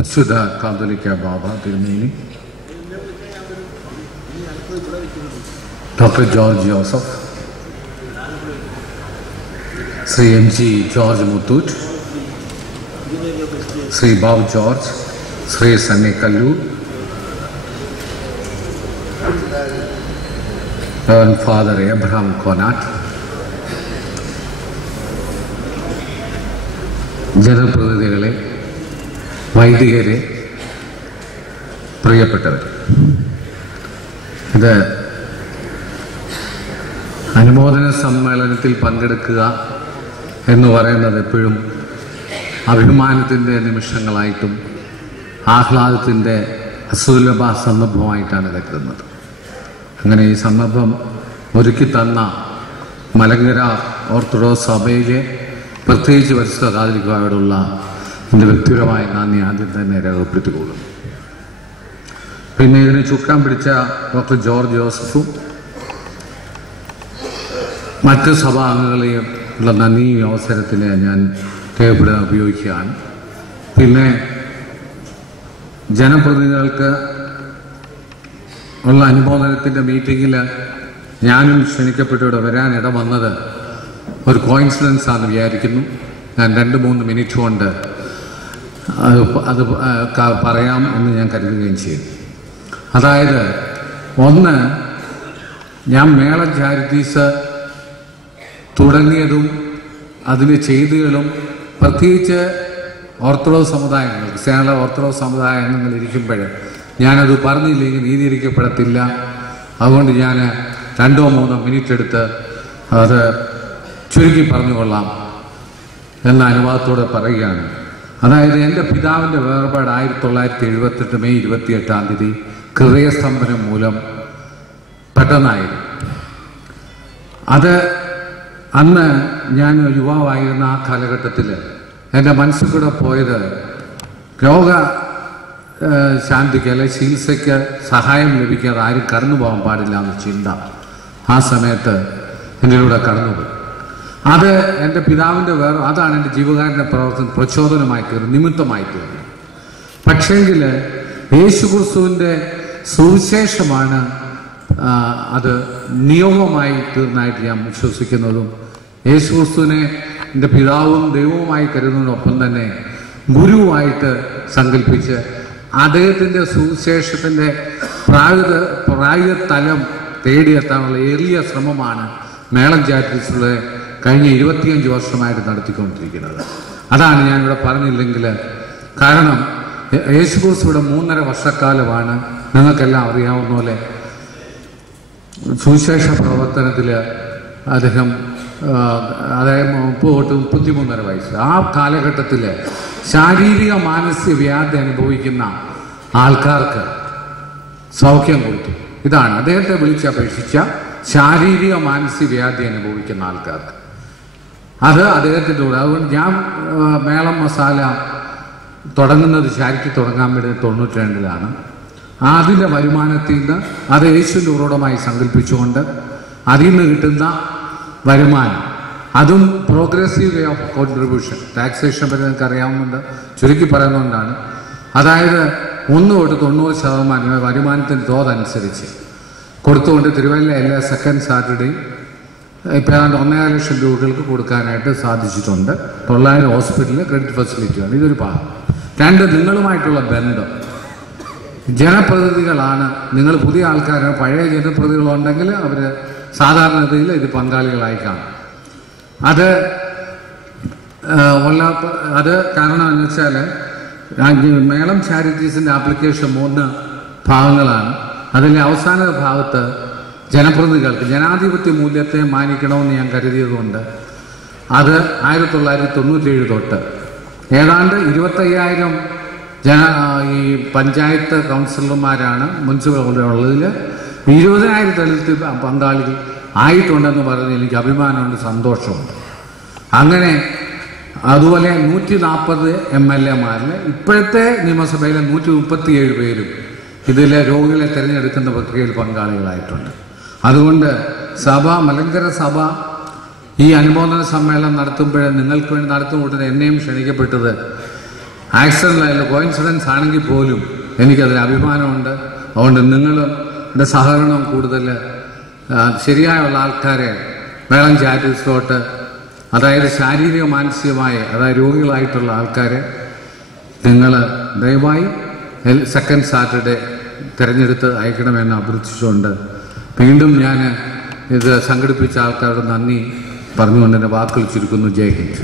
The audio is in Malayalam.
അച്യുത കാതോലിക്ക ബാബ തിരുമേനി, doctor George Joseph, Shri MG George Muthoot, Shri Babu George, Shri Sunny Kallur, father Abraham Konat, ജനപ്രതിനിധികളെ, വൈദികരെ, പ്രിയപ്പെട്ടവർ, ഇത് അനുമോദന സമ്മേളനത്തിൽ പങ്കെടുക്കുക എന്ന് പറയുന്നത് എപ്പോഴും അഭിമാനത്തിൻ്റെ നിമിഷങ്ങളായിട്ടും ആഹ്ലാദത്തിൻ്റെ അസുലഭ സന്ദർഭമായിട്ടാണ് കരുതുന്നത്. അങ്ങനെ ഈ സന്ദർഭം ഒരുക്കി തന്ന മലങ്കര ഓർത്തഡോക്സ് സഭയിലെ പ്രത്യേകിച്ച് പരിശുദ്ധ കാതോലിക്കയോടുള്ള എൻ്റെ വ്യക്തിപരമായ നന്ദി ആദ്യം തന്നെ രേഖപ്പെടുത്തിക്കൊള്ളുന്നു. പിന്നെ ഇതിന് ചുക്കാൻ പിടിച്ച ഡോക്ടർ ജോർജ് ജോസഫും മറ്റ് സഭാംഗങ്ങളെയും ഉള്ള നന്ദി അവസരത്തിൽ ഞാൻ രേഖപ്പെടുത്താൻ ഉപയോഗിക്കുകയാണ്. പിന്നെ ജനപ്രതിനിധികൾക്ക് ഉള്ള അനുമോദനത്തിൻ്റെ മീറ്റിങ്ങിൽ ഞാനും ക്ഷണിക്കപ്പെട്ടിവിടെ വരാനിട വന്നത് ഒരു കോയിൻസിഡൻസ് ആണെന്ന് വിചാരിക്കുന്നു. ഞാൻ 2-3 മിനിറ്റ് കൊണ്ട് അത് പറയാം എന്ന് ഞാൻ കരുതുകയും ചെയ്യുന്നു. അതായത്, ഒന്ന്, ഞാൻ മേളം ചാരിറ്റീസ് തുടങ്ങിയതും അതിൻ്റെ ചെയ്തികളും പ്രത്യേകിച്ച് ഓർത്തഡോക്സ് സമുദായങ്ങൾ, ക്രിസ്ത്യാനികളെ ഓർത്തഡോക്സ് സമുദായങ്ങൾ ഇരിക്കുമ്പോൾ ഞാനത് പറഞ്ഞില്ലെങ്കിൽ നീതിയിരിക്കപ്പെടത്തില്ല. അതുകൊണ്ട് ഞാൻ 2-3 മിനിറ്റ് എടുത്ത് അത് ചുരുക്കി പറഞ്ഞുകൊള്ളാം എന്ന അനുവാദത്തോടെ പറയുകയാണ്. അതായത്, എൻ്റെ പിതാവിൻ്റെ വേർപാട് 1978 മെയ് 28 ഹൃദയസ്തംഭനം മൂലം പെട്ടെന്നായിരുന്നു. അത് അന്ന് ഞാൻ യുവാവായിരുന്ന ആ കാലഘട്ടത്തിൽ എൻ്റെ മനസ്സിൽ കൂടെ പോയത് രോഗ ശാന്തിക്ക് അല്ലെ ചികിത്സയ്ക്ക് സഹായം ലഭിക്കാതെ ആരും കടന്നു പോകാൻ പാടില്ല എന്ന ചിന്ത ആ സമയത്ത് എൻ്റെ കൂടെ കടന്നുപോയി. അത് എൻ്റെ പിതാവിൻ്റെ അതാണ് എൻ്റെ ജീവകാരുണ്യ പ്രവർത്തനം പ്രചോദനമായി തീർന്നു, നിമിത്തമായി തീർന്നു. പക്ഷേങ്കിൽ യേശുക്രിസ്തുവിൻ്റെ സുവിശേഷമാണ് അത് നിയോഗമായി തീർന്നതായിട്ട് ഞാൻ വിശ്വസിക്കുന്നതും യേശുക്രിസ്തുവിനെ എൻ്റെ പിതാവും ദൈവവുമായി കരുതുന്നതിനൊപ്പം തന്നെ ഗുരുവായിട്ട് സങ്കല്പിച്ച് അദ്ദേഹത്തിൻ്റെ സുവിശേഷത്തിൻ്റെ പ്രായോഗിക തലം തേടിയെത്താനുള്ള എളിയ ശ്രമമാണ് മേളം ചാരിറ്റീസിലൂടെ കഴിഞ്ഞ 25 വർഷമായിട്ട് നടത്തിക്കൊണ്ടിരിക്കുന്നത്. അതാണ് ഞാനിവിടെ പറഞ്ഞില്ലെങ്കിൽ, കാരണം യേശുക്രിസ്തുവിടെ 3.5 വർഷക്കാലമാണ് നിങ്ങൾക്കെല്ലാം അറിയാവുന്ന പോലെ സുവിശേഷ പ്രവർത്തനത്തിൽ അദ്ദേഹം, അതായത് 30-33 വയസ്സ്, ആ കാലഘട്ടത്തിൽ ശാരീരിക മാനസിക വ്യാധി അനുഭവിക്കുന്ന ആൾക്കാർക്ക് സൗഖ്യം കൊടുത്തു. ഇതാണ് അദ്ദേഹത്തെ വിളിച്ചപേക്ഷിച്ച ശാരീരിക മാനസിക വ്യാധി അനുഭവിക്കുന്ന ആൾക്കാർക്ക്. അത് അദ്ദേഹത്തിൻ്റെ കൂടെ. അതുകൊണ്ട് ഞാൻ മേളം മസാല തുടങ്ങുന്നത് ചാരിറ്റി തുടങ്ങാൻ വേണ്ടി 92 അതിൻ്റെ വരുമാനത്തിൽ നിന്ന് അത് യേശുവിൻ്റെ ഉറവിടമായി സങ്കല്പിച്ചുകൊണ്ട് അതിൽ നിന്ന് കിട്ടുന്ന വരുമാനം, അതും progressive way of contribution, taxation പറ്റി നിങ്ങൾക്ക് അറിയാവുന്നുണ്ട്, ചുരുക്കി പറയുന്നതുകൊണ്ടാണ്. അതായത് 1 തൊട്ട് 90% വരുമാനത്തിൻ്റെ തോതനുസരിച്ച് കൊടുത്തുകൊണ്ട് തിരുവല്ല എല്ലാ സെക്കൻഡ് സാറ്റർഡേയും ഇപ്പോൾ 1.5 ലക്ഷം രൂപകൾക്ക് കൊടുക്കാനായിട്ട് സാധിച്ചിട്ടുണ്ട്. 900 ഹോസ്പിറ്റലിൽ ക്രെഡിറ്റ് ഫെസിലിറ്റിയാണ്. ഇതൊരു ഭാഗം. 2, നിങ്ങളുമായിട്ടുള്ള ബന്ധം. ജനപ്രതിനിധികളാണ് നിങ്ങൾ. പുതിയ ആൾക്കാരോ പഴയ ജനപ്രതിനിധികളുണ്ടെങ്കിൽ അവർ സാധാരണഗതിയിൽ ഇത് പങ്കാളികളായി കാണും. അത് കാരണം എന്ന് വെച്ചാൽ മേളം ചാരിറ്റീസിൻ്റെ ആപ്ലിക്കേഷൻ 3 ഭാഗങ്ങളാണ്. അതിലെ അവസാന ഭാഗത്ത് ജനപ്രതിനിധികൾക്ക് ജനാധിപത്യ മൂല്യത്തെ മാനിക്കണമെന്ന് ഞാൻ കരുതിയതുകൊണ്ട് അത് 1997 തൊട്ട് ഏതാണ്ട് 25,000 ഈ പഞ്ചായത്ത് കൗൺസിലർമാരാണ് മുനിസിപ്പലുള്ളതിൽ 20,000 പങ്കാളികൾ ആയിട്ടുണ്ടെന്ന് പറഞ്ഞ് എനിക്ക് അഭിമാനമുണ്ട്, സന്തോഷമുണ്ട്. അങ്ങനെ അതുപോലെ 140 MLA-മാരിൽ ഇപ്പോഴത്തെ നിയമസഭയിലെ 137 പേരും ഇതിലെ രോഗികളെ തിരഞ്ഞെടുക്കുന്ന പ്രക്രിയയിൽ പങ്കാളികളായിട്ടുണ്ട്. അതുകൊണ്ട് മലങ്കര സഭ ഈ അനുമോദന സമ്മേളനം നടത്തുമ്പോൾ നിങ്ങൾക്ക് വേണ്ടി നടത്തുമ്പോൾ എന്നെയും ക്ഷണിക്കപ്പെട്ടത് ആക്സിഡൻ്റ് കോയിൻസിഡൻസ് ആണെങ്കിൽ പോലും എനിക്കതിൽ അഭിമാനമുണ്ട്. അതുകൊണ്ട് നിങ്ങളുടെ സഹകരണം കൂടുതൽ ശരിയായുള്ള ആൾക്കാരെ വേളം ചാരിറ്റീസിലോട്ട്, അതായത് ശാരീരിക മാനസികമായ, അതായത് രോഗികളായിട്ടുള്ള ആൾക്കാരെ നിങ്ങൾ ദയവായി സെക്കൻഡ് സാറ്റർഡേ തിരഞ്ഞെടുത്ത് അയക്കണമെന്ന് അഭ്യർത്ഥിച്ചുകൊണ്ട് വീണ്ടും ഞാൻ ഇത് സംഘടിപ്പിച്ച ആൾക്കാരോട് നന്ദി പറഞ്ഞുകൊണ്ട് എൻ്റെ വാക്കുകൾ ചുരുക്കുന്നു. ജയ് ഹിന്ദ്.